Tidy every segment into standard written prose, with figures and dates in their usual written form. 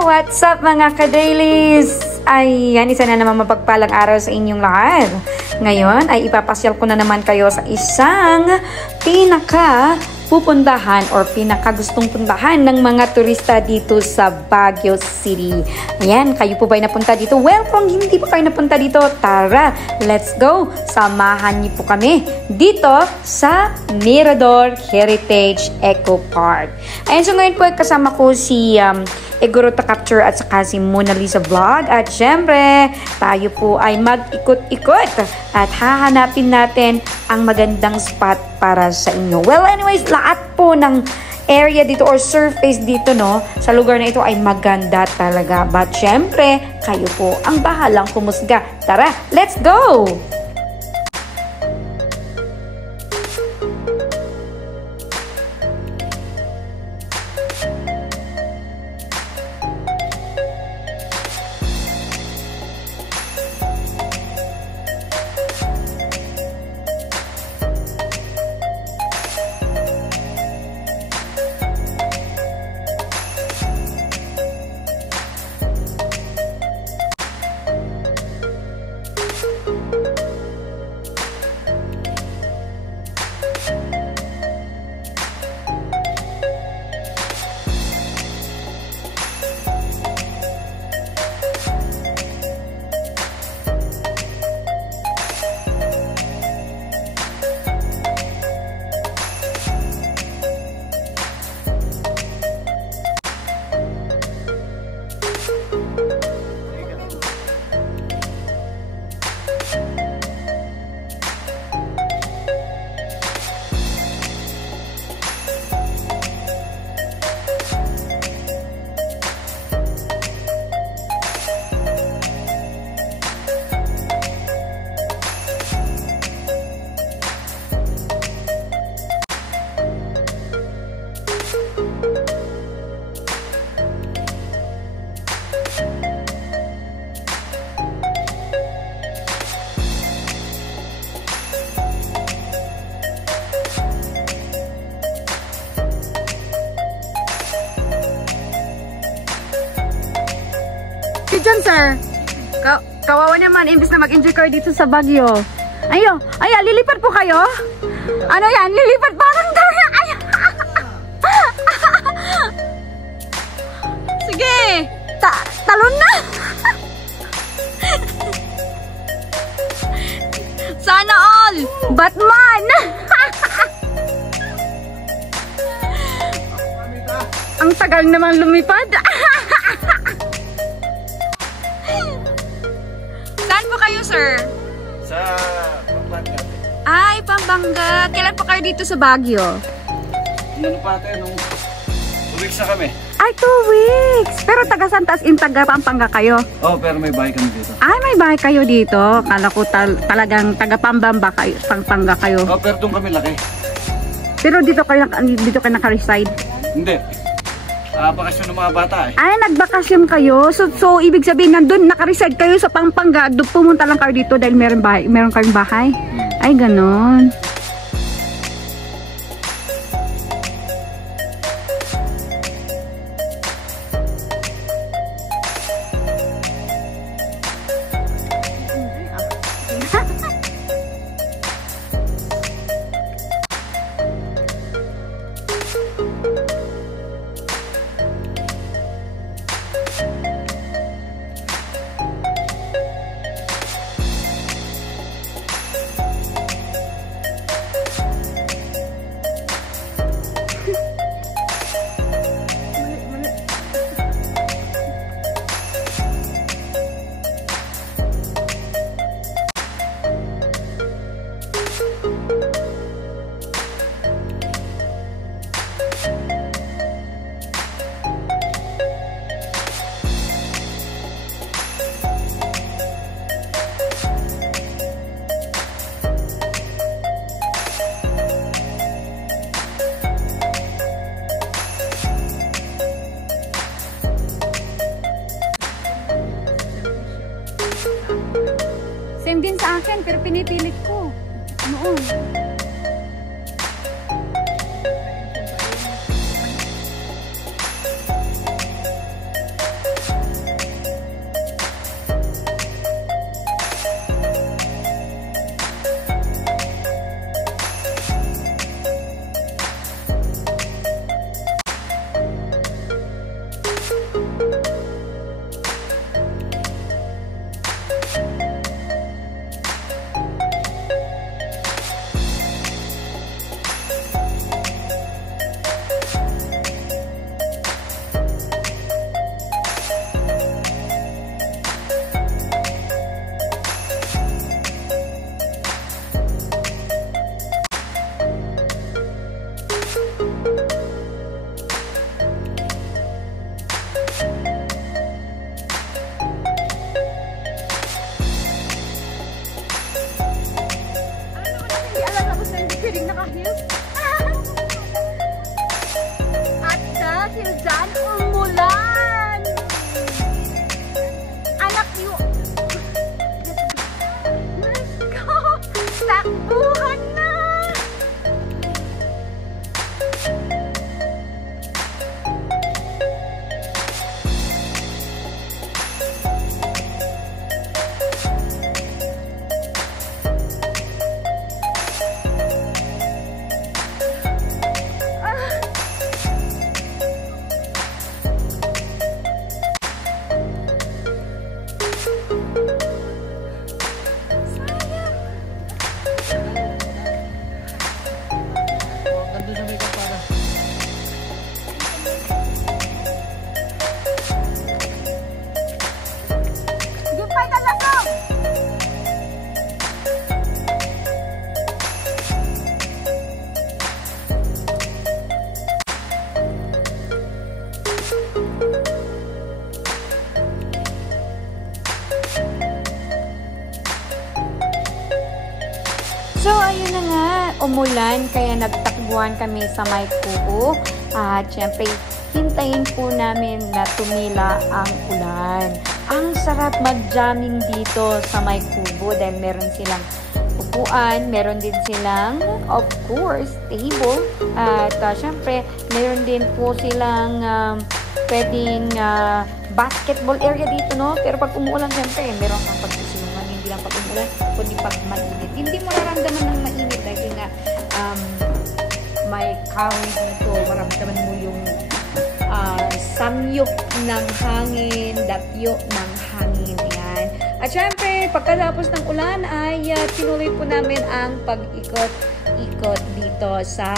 What's up mga ka-dailies? Ayan, isa na naman mapagpalang araw sa inyong lahat. Ngayon ay ipapasyal ko na naman kayo sa isang pupuntahan or pinakagustong puntahan ng mga turista dito sa Baguio City. Ayan, kayo po ba'y napunta dito? Well, kung hindi po kayo napunta dito, tara, let's go! Samahan niyo po kami dito sa Mirador Heritage Eco Park. Ayan, so ngayon po kasama ko si Egorota Capture at saka si Mona Lisa Vlog. At syempre, tayo po ay mag-ikot-ikot at hahanapin natin ang magandang spot para sa inyo. Well, anyways, lahat po ng area dito or surface dito, no, sa lugar na ito ay maganda talaga. But syempre, kayo po ang bahalang kumusga. Tara, let's go! Diyan, sir. Kawawa naman, imbis na mag-enjoy kayo dito sa Baguio. Ayo, lilipat po kayo? Ano yan? Lilipat parang tayo. Sige, talon na. Sana all. Batman. Ang tagal naman lumipad. Saan po kayo, sir? Sa Pampanga. Ay, Pampanga. Kailan po kayo dito sa Baguio? Ano pa tayo, nung 2 weeks na kami. Ay, 2 weeks. Pero taga Santas in taga Pampanga kayo? Oh, pero may bahay kami dito. Ay, may bahay kayo dito. Kala ko talagang taga Pampanga kayo, Pampanga kayo. Oh, pero doon kami laki. Pero dito kayo naka-reside? Hindi. Bakasyon ng mga bata eh. Ay, nagbakasyon kayo. So ibig sabihin nandun naka-reside kayo sa Pampanga. Pumunta lang kayo dito dahil meron kayong bahay. Ay, ganon. Same din sa akin, pero pinipilit ko. Noon. umulan kaya nagtakbuhan kami sa may kubo. At syempre, hintayin po namin na tumila ang ulan. Ang sarap mag-jamming dito sa may kubo dahil meron silang upuan, meron din silang, of course, table. At syempre, meron din po silang pwedeng basketball area dito, no? Pero pag umuulan, syempre, meron kang pagsisilungan, hindi lang pag umuulan, kundi pag mainit. Hindi mo naramdaman ng mainit dahil nga may kahoy dito, maramdaman mo yung samyok ng hangin, dapyo ng hangin. Yan. At syempre, pagkatapos ng ulan ay tinuloy po namin ang pag-ikot-ikot dito sa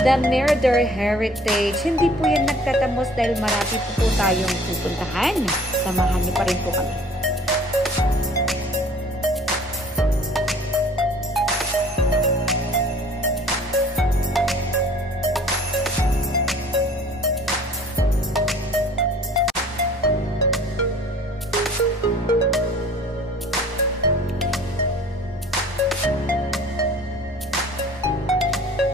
The Murder Heritage. Hindi po yan nagtatapos dahil marami po tayong pupuntahan. Samahan niyo pa rin po kami.